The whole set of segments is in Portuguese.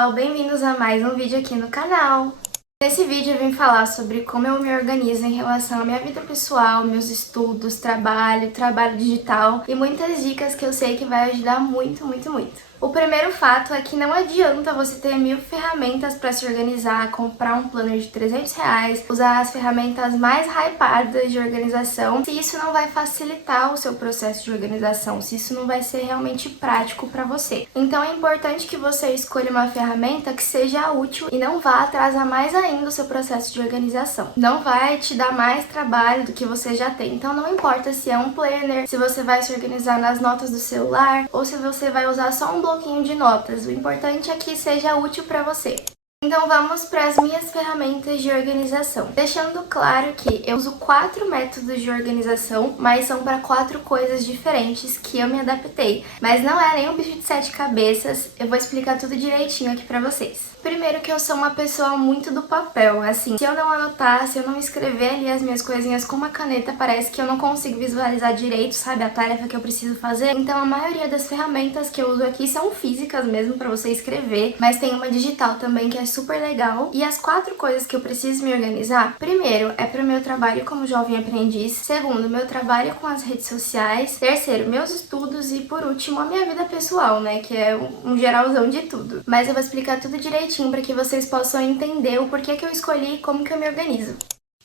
pessoal, bem-vindos a mais um vídeo aqui no canal. Nesse vídeo eu vim falar sobre como eu me organizo em relação à minha vida pessoal, meus estudos, trabalho digital e muitas dicas que eu sei que vai ajudar muito. O primeiro fato é que não adianta você ter 1000 ferramentas para se organizar, comprar um planner de R$300, usar as ferramentas mais hypadas de organização, se isso não vai facilitar o seu processo de organização, se isso não vai ser realmente prático para você. Então é importante que você escolha uma ferramenta que seja útil e não vá atrasar mais ainda o seu processo de organização. Não vai te dar mais trabalho do que você já tem. Então não importa se é um planner, se você vai se organizar nas notas do celular ou se você vai usar só um bloquinho de notas. O importante é que seja útil para você. Então vamos para as minhas ferramentas de organização. Deixando claro que eu uso 4 métodos de organização, mas são para 4 coisas diferentes que eu me adaptei. Mas não é nenhum bicho de 7 cabeças, eu vou explicar tudo direitinho aqui para vocês. Primeiro que eu sou uma pessoa muito do papel, assim, se eu não anotar, se eu não escrever ali as minhas coisinhas com uma caneta, parece que eu não consigo visualizar direito, sabe, a tarefa que eu preciso fazer. Então a maioria das ferramentas que eu uso aqui são físicas mesmo, para você escrever, mas tem uma digital também que é super legal. E as 4 coisas que eu preciso me organizar, primeiro é para o meu trabalho como jovem aprendiz, segundo, meu trabalho com as redes sociais, terceiro, meus estudos e por último, a minha vida pessoal, né, que é um geralzão de tudo. Mas eu vou explicar tudo direitinho para que vocês possam entender o porquê que eu escolhi e como que eu me organizo.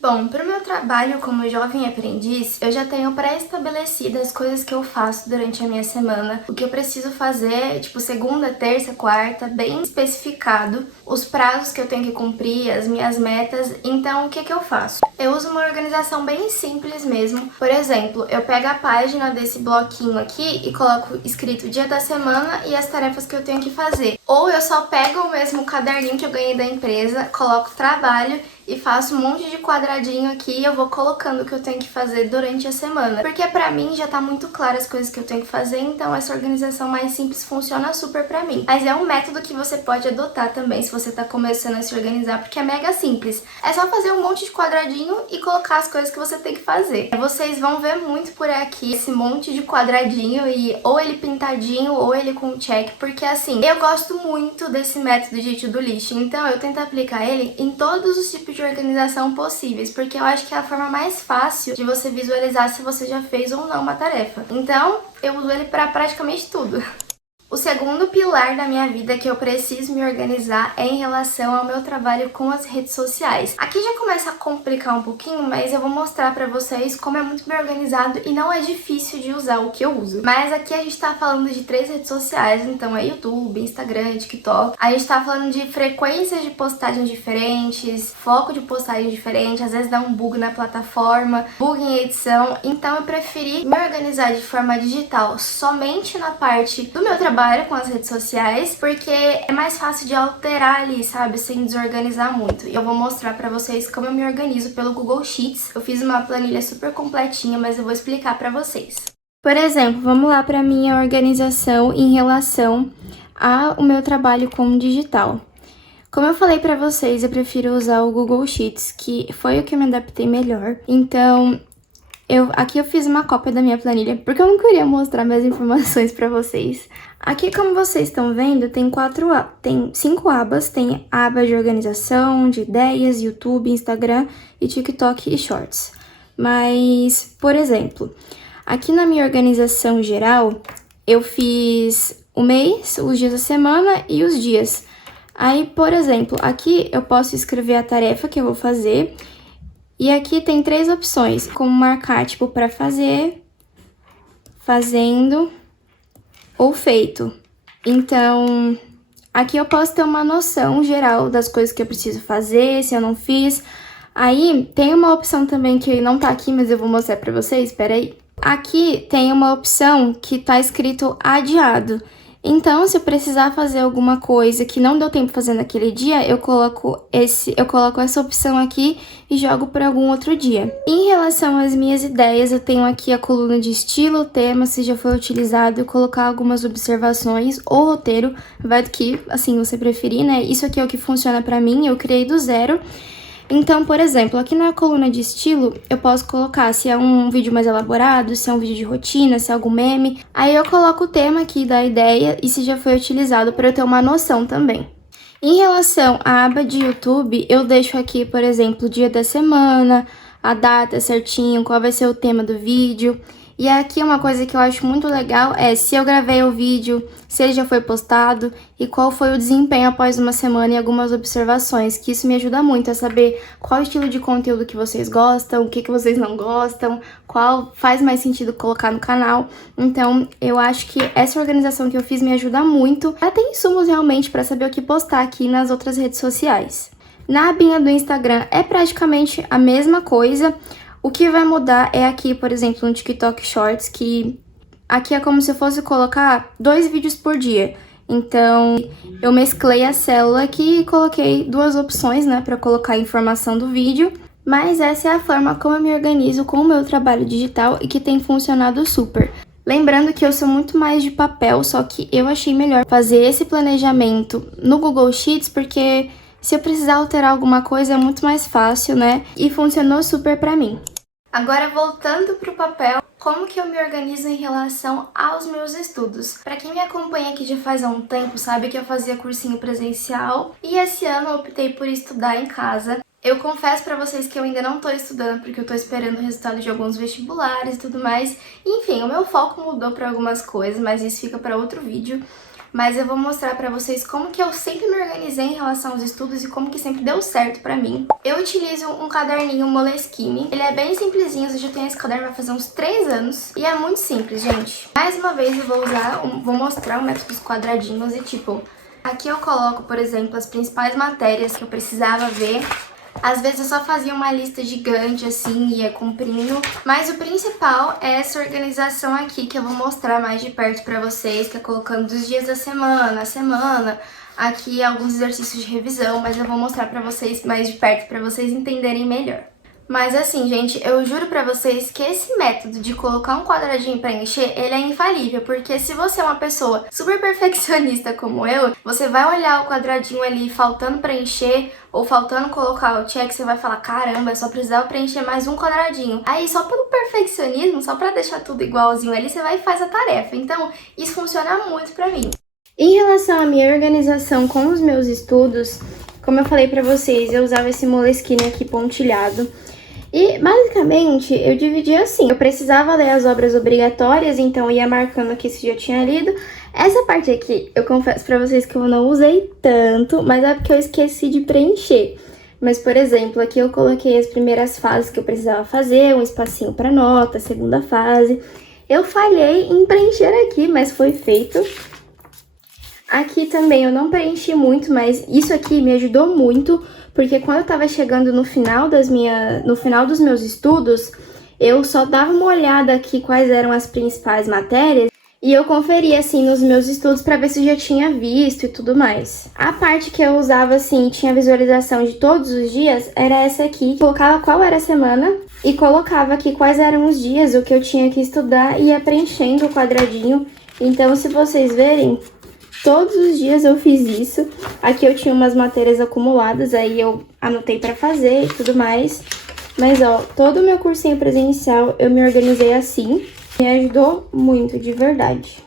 Bom, para o meu trabalho como jovem aprendiz, eu já tenho pré-estabelecidas as coisas que eu faço durante a minha semana, o que eu preciso fazer, tipo segunda, terça, quarta, bem especificado, os prazos que eu tenho que cumprir, as minhas metas. Então, o que eu faço? Eu uso uma organização bem simples mesmo. Por exemplo, eu pego a página desse bloquinho aqui e coloco escrito o dia da semana e as tarefas que eu tenho que fazer. Ou eu só pego o mesmo caderninho que eu ganhei da empresa, coloco trabalho e faço um monte de quadradinho aqui e eu vou colocando o que eu tenho que fazer durante a semana. Porque pra mim já tá muito claro as coisas que eu tenho que fazer, então essa organização mais simples funciona super pra mim. Mas é um método que você pode adotar também se você tá começando a se organizar, porque é mega simples. É só fazer um monte de quadradinho e colocar as coisas que você tem que fazer. Vocês vão ver muito por aqui esse monte de quadradinho e ou ele pintadinho ou ele com check, porque assim, eu gosto muito desse método de to-do list, então eu tento aplicar ele em todos os tipos de organização possíveis, porque eu acho que é a forma mais fácil de você visualizar se você já fez ou não uma tarefa. Então, eu uso ele para praticamente tudo. O segundo pilar da minha vida que eu preciso me organizar é em relação ao meu trabalho com as redes sociais. Aqui já começa a complicar um pouquinho, mas eu vou mostrar pra vocês como é muito bem organizado e não é difícil de usar o que eu uso. Mas aqui a gente tá falando de 3 redes sociais, então é YouTube, Instagram, TikTok. A gente tá falando de frequências de postagens diferentes, foco de postagem diferente, às vezes dá um bug na plataforma, bug em edição. Então eu preferi me organizar de forma digital somente na parte do meu trabalho com as redes sociais, porque é mais fácil de alterar ali, sabe, sem desorganizar muito. E eu vou mostrar pra vocês como eu me organizo pelo Google Sheets. Eu fiz uma planilha super completinha, mas eu vou explicar pra vocês. Por exemplo, vamos lá pra minha organização em relação ao meu trabalho com digital. Como eu falei pra vocês, eu prefiro usar o Google Sheets, que foi o que eu me adaptei melhor. Então, aqui eu fiz uma cópia da minha planilha, porque eu não queria mostrar minhas informações pra vocês. Aqui, como vocês estão vendo, tem 5 abas. Tem a aba de organização, de ideias, YouTube, Instagram e TikTok e Shorts. Mas, por exemplo, aqui na minha organização geral, eu fiz o mês, os dias da semana e os dias. Aí, por exemplo, aqui eu posso escrever a tarefa que eu vou fazer. E aqui tem 3 opções, como marcar, tipo, pra fazer, fazendo ou feito. Então, aqui eu posso ter uma noção geral das coisas que eu preciso fazer, se eu não fiz. Aí, tem uma opção também que não tá aqui, mas eu vou mostrar pra vocês, espera aí. Aqui tem uma opção que tá escrito adiado. Então, se eu precisar fazer alguma coisa que não deu tempo de fazer naquele dia, eu coloco essa opção aqui e jogo para algum outro dia. Em relação às minhas ideias, eu tenho aqui a coluna de estilo, tema, se já foi utilizado, colocar algumas observações ou roteiro, vai do que, assim, você preferir, né? Isso aqui é o que funciona para mim, eu criei do zero. Então, por exemplo, aqui na coluna de estilo, eu posso colocar se é um vídeo mais elaborado, se é um vídeo de rotina, se é algum meme. Aí eu coloco o tema aqui da ideia e se já foi utilizado para eu ter uma noção também. Em relação à aba de YouTube, eu deixo aqui, por exemplo, o dia da semana, a data certinho, qual vai ser o tema do vídeo. E aqui uma coisa que eu acho muito legal é se eu gravei o vídeo, se ele já foi postado e qual foi o desempenho após uma semana e algumas observações, que isso me ajuda muito a saber qual estilo de conteúdo que vocês gostam, o que vocês não gostam, qual faz mais sentido colocar no canal. Então, eu acho que essa organização que eu fiz me ajuda muito a ter insumos realmente para saber o que postar aqui nas outras redes sociais. Na abinha do Instagram é praticamente a mesma coisa. O que vai mudar é aqui, por exemplo, no TikTok Shorts, que aqui é como se eu fosse colocar 2 vídeos por dia. Então, eu mesclei a célula aqui e coloquei 2 opções, né, para colocar a informação do vídeo. Mas essa é a forma como eu me organizo com o meu trabalho digital e que tem funcionado super. Lembrando que eu sou muito mais de papel, só que eu achei melhor fazer esse planejamento no Google Sheets, porque se eu precisar alterar alguma coisa é muito mais fácil, né? E funcionou super pra mim. Agora, voltando para o papel, como que eu me organizo em relação aos meus estudos? Para quem me acompanha aqui já faz um tempo, sabe que eu fazia cursinho presencial e esse ano eu optei por estudar em casa. Eu confesso pra vocês que eu ainda não tô estudando porque eu tô esperando o resultado de alguns vestibulares e tudo mais. Enfim, o meu foco mudou pra algumas coisas, mas isso fica pra outro vídeo. Mas eu vou mostrar pra vocês como que eu sempre me organizei em relação aos estudos e como que sempre deu certo pra mim. Eu utilizo um caderninho Moleskine. Ele é bem simplesinho, eu já tenho esse caderno vai fazer uns 3 anos. E é muito simples, gente. Mais uma vez eu vou mostrar o método dos quadradinhos e tipo... Aqui eu coloco, por exemplo, as principais matérias que eu precisava ver. Às vezes eu só fazia uma lista gigante assim, ia cumprindo, mas o principal é essa organização aqui que eu vou mostrar mais de perto pra vocês, que é colocando os dias da semana, a semana, aqui alguns exercícios de revisão, mas eu vou mostrar pra vocês mais de perto pra vocês entenderem melhor. Mas assim, gente, eu juro pra vocês que esse método de colocar um quadradinho pra encher, ele é infalível, porque se você é uma pessoa super perfeccionista como eu, você vai olhar o quadradinho ali faltando preencher ou faltando colocar o check, você vai falar, caramba, eu só precisava preencher mais um quadradinho. Aí só pelo perfeccionismo, só pra deixar tudo igualzinho ali, você vai e faz a tarefa. Então, isso funciona muito pra mim. Em relação à minha organização com os meus estudos, como eu falei pra vocês, eu usava esse Moleskine aqui pontilhado. E, basicamente, eu dividia assim. Eu precisava ler as obras obrigatórias, então ia marcando aqui se já tinha lido. Essa parte aqui, eu confesso pra vocês que eu não usei tanto, mas é porque eu esqueci de preencher. Mas, por exemplo, aqui eu coloquei as primeiras fases que eu precisava fazer, um espacinho pra nota, segunda fase. Eu falhei em preencher aqui, mas foi feito. Aqui também eu não preenchi muito, mas isso aqui me ajudou muito, porque quando eu tava chegando no final dos meus estudos, eu só dava uma olhada aqui quais eram as principais matérias e eu conferia assim nos meus estudos pra ver se eu já tinha visto e tudo mais. A parte que eu usava assim, tinha visualização de todos os dias, era essa aqui, colocava qual era a semana e colocava aqui quais eram os dias, o que eu tinha que estudar e ia preenchendo o quadradinho. Então, se vocês verem, todos os dias eu fiz isso. Aqui eu tinha umas matérias acumuladas, aí eu anotei pra fazer e tudo mais. Mas, ó, todo o meu cursinho presencial eu me organizei assim. Me ajudou muito, de verdade.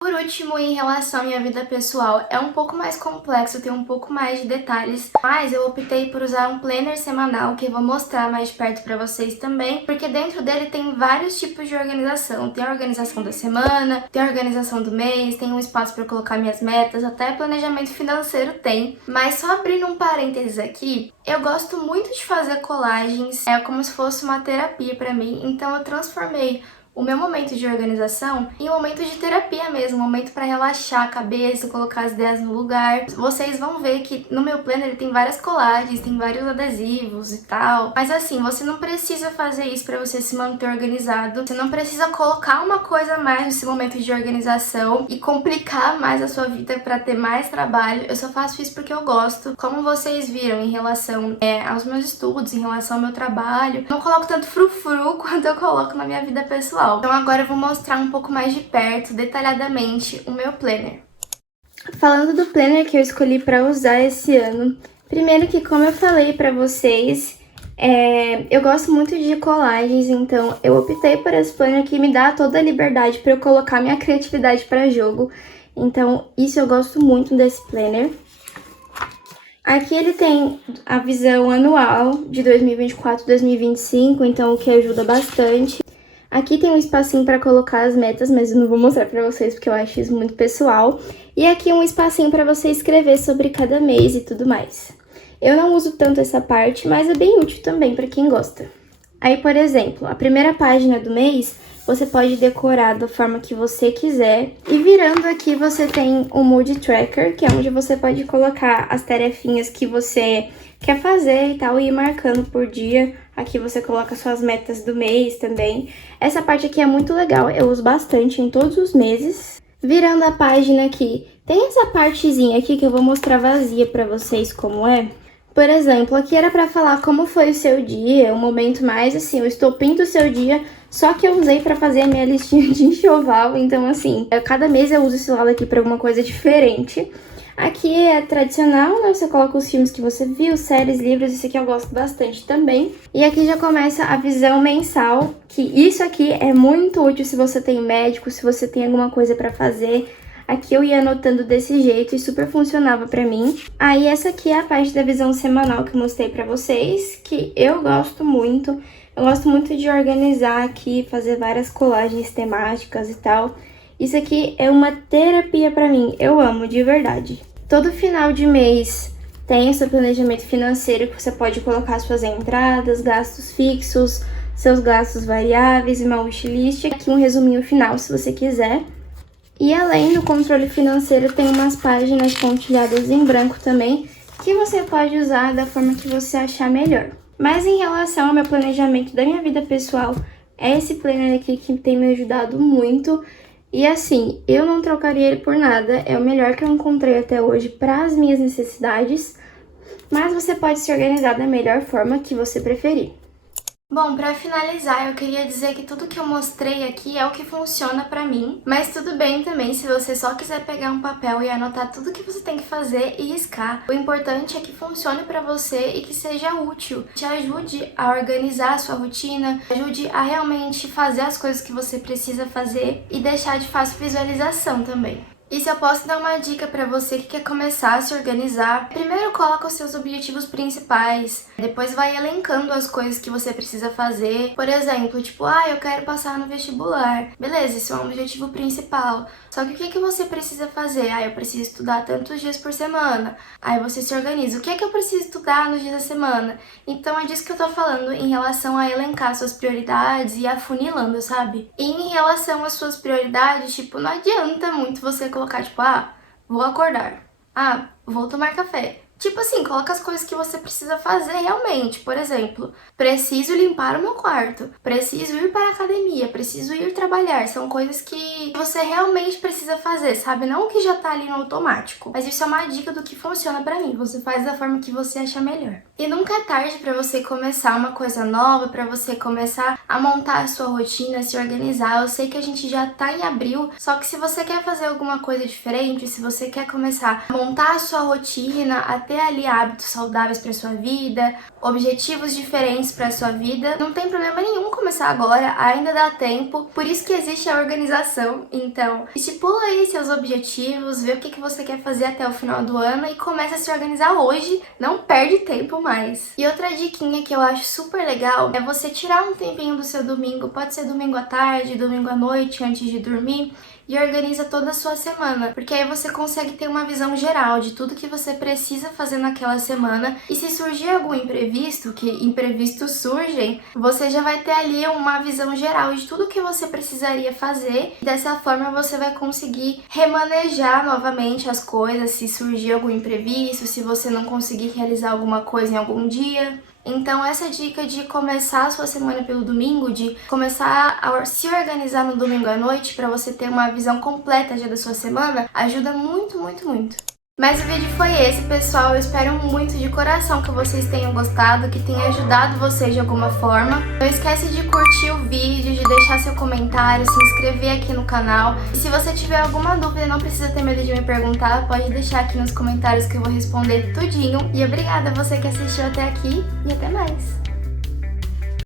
Por último, em relação à minha vida pessoal, é um pouco mais complexo, tem um pouco mais de detalhes, mas eu optei por usar um planner semanal, que eu vou mostrar mais de perto pra vocês também, porque dentro dele tem vários tipos de organização. Tem a organização da semana, tem a organização do mês, tem um espaço pra colocar minhas metas, até planejamento financeiro tem. Mas só abrindo um parênteses aqui, eu gosto muito de fazer colagens, é como se fosse uma terapia pra mim, então eu transformei o meu momento de organização em um momento de terapia mesmo, um momento para relaxar a cabeça, colocar as ideias no lugar. Vocês vão ver que no meu planner ele tem várias colagens, tem vários adesivos e tal. Mas assim, você não precisa fazer isso para você se manter organizado. Você não precisa colocar uma coisa a mais nesse momento de organização e complicar mais a sua vida para ter mais trabalho. Eu só faço isso porque eu gosto. Como vocês viram em relação aos meus estudos, em relação ao meu trabalho, eu não coloco tanto frufru quanto eu coloco na minha vida pessoal. Então agora eu vou mostrar um pouco mais de perto, detalhadamente, o meu planner. Falando do planner que eu escolhi para usar esse ano, primeiro que, como eu falei para vocês, eu gosto muito de colagens, então eu optei por esse planner que me dá toda a liberdade para eu colocar minha criatividade para jogo. Então isso eu gosto muito desse planner. Aqui ele tem a visão anual de 2024 e 2025, então o que ajuda bastante. Aqui tem um espacinho para colocar as metas, mas eu não vou mostrar para vocês porque eu acho isso muito pessoal. E aqui um espacinho para você escrever sobre cada mês e tudo mais. Eu não uso tanto essa parte, mas é bem útil também para quem gosta. Aí, por exemplo, a primeira página do mês, você pode decorar da forma que você quiser. E virando aqui, você tem o Mood Tracker, que é onde você pode colocar as tarefinhas que você quer fazer e tal, e ir marcando por dia. Aqui você coloca suas metas do mês também. Essa parte aqui é muito legal, eu uso bastante em todos os meses. Virando a página aqui, tem essa partezinha aqui que eu vou mostrar vazia pra vocês como é. Por exemplo, aqui era pra falar como foi o seu dia, um momento mais assim, o estopim do seu dia, só que eu usei pra fazer a minha listinha de enxoval, então assim, cada mês eu uso esse lado aqui pra alguma coisa diferente. Aqui é tradicional, né? Você coloca os filmes que você viu, séries, livros, esse aqui eu gosto bastante também. E aqui já começa a visão mensal, que isso aqui é muito útil se você tem médico, se você tem alguma coisa pra fazer. Aqui eu ia anotando desse jeito e super funcionava pra mim. Aí essa aqui é a parte da visão semanal que eu mostrei pra vocês, que eu gosto muito. Eu gosto muito de organizar aqui, fazer várias colagens temáticas e tal. Isso aqui é uma terapia pra mim, eu amo, de verdade. Todo final de mês tem o seu planejamento financeiro, que você pode colocar suas entradas, gastos fixos, seus gastos variáveis e uma wishlist. Aqui um resuminho final, se você quiser. E além do controle financeiro, tem umas páginas pontilhadas em branco também, que você pode usar da forma que você achar melhor. Mas em relação ao meu planejamento da minha vida pessoal, é esse planner aqui que tem me ajudado muito. E assim, eu não trocaria ele por nada, é o melhor que eu encontrei até hoje para as minhas necessidades, mas você pode se organizar da melhor forma que você preferir. Bom, pra finalizar, eu queria dizer que tudo que eu mostrei aqui é o que funciona pra mim, mas tudo bem também se você só quiser pegar um papel e anotar tudo que você tem que fazer e riscar. O importante é que funcione pra você e que seja útil, te ajude a organizar a sua rotina, ajude a realmente fazer as coisas que você precisa fazer e deixar de fácil visualização também. E se eu posso dar uma dica pra você que quer começar a se organizar, primeiro coloca os seus objetivos principais, depois vai elencando as coisas que você precisa fazer. Por exemplo, tipo, eu quero passar no vestibular. Beleza, isso é um objetivo principal. Só que o que você precisa fazer? Eu preciso estudar tantos dias por semana. Aí você se organiza. O que eu preciso estudar nos dias da semana? Então é disso que eu tô falando em relação a elencar suas prioridades e afunilando, sabe? E em relação às suas prioridades, tipo, não adianta muito você colocar, tipo, vou acordar. Vou tomar café. Tipo assim, coloca as coisas que você precisa fazer realmente. Por exemplo, preciso limpar o meu quarto, preciso ir para a academia, preciso ir trabalhar. São coisas que você realmente precisa fazer, sabe? Não o que já tá ali no automático. Mas isso é uma dica do que funciona pra mim. Você faz da forma que você achar melhor. E nunca é tarde pra você começar uma coisa nova, pra você começar a montar a sua rotina, se organizar. Eu sei que a gente já tá em abril, só que se você quer fazer alguma coisa diferente, se você quer começar a montar a sua rotina, a ter ali hábitos saudáveis pra sua vida, objetivos diferentes pra sua vida, não tem problema nenhum começar agora, ainda dá tempo. Por isso que existe a organização. Então, estipula aí seus objetivos, vê o que você quer fazer até o final do ano e começa a se organizar hoje, não perde tempo mais. E outra diquinha que eu acho super legal é você tirar um tempinho do seu domingo, pode ser domingo à tarde, domingo à noite, antes de dormir, e organiza toda a sua semana, porque aí você consegue ter uma visão geral de tudo que você precisa fazer naquela semana, e se surgir algum imprevisto, que imprevistos surgem, você já vai ter ali uma visão geral de tudo que você precisaria fazer, e dessa forma você vai conseguir remanejar novamente as coisas, se surgir algum imprevisto, se você não conseguir realizar alguma coisa em algum dia. Então essa dica de começar a sua semana pelo domingo, de começar a se organizar no domingo à noite para você ter uma visão completa já da sua semana, ajuda muito, muito, muito. Mas o vídeo foi esse, pessoal. Eu espero muito de coração que vocês tenham gostado, que tenha ajudado vocês de alguma forma. Não esquece de curtir o vídeo, de deixar seu comentário, se inscrever aqui no canal. E se você tiver alguma dúvida, não precisa ter medo de me perguntar, pode deixar aqui nos comentários que eu vou responder tudinho. E obrigada a você que assistiu até aqui e até mais!